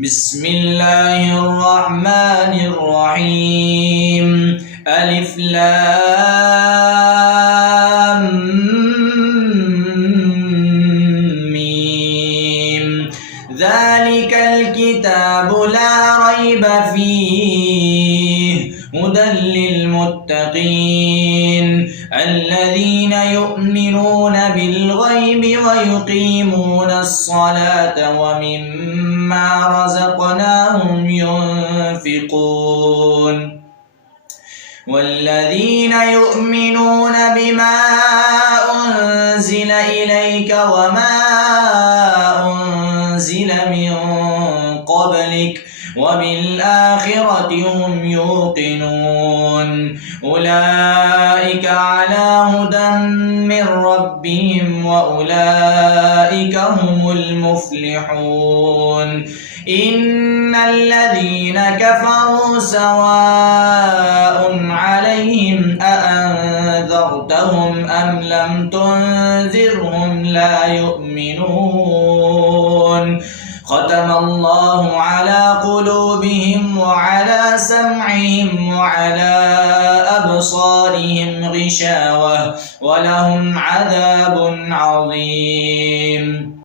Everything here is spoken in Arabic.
بسم الله الرحمن الرحيم. ألف لام ميم. ذلك الكتاب لا ريب فيه هدى للمتقين الذين يؤمنون بالغيب ويقيمون الصلاة ومما رزقناهم ينفقون والذين يؤمنون بما أنزل إليك وما أنزل من قبلك وبالآخرة هم يوقنون أولئك على هدى من ربهم وأولئك هم المفلحون. إن الذين كفروا سواء عليهم أأنذرتهم أم لم تنذرهم لا يؤمنون. ختم الله على قلوبهم وعلى سمعهم وعلى أبصارهم غشاوة ولهم عذاب عظيم.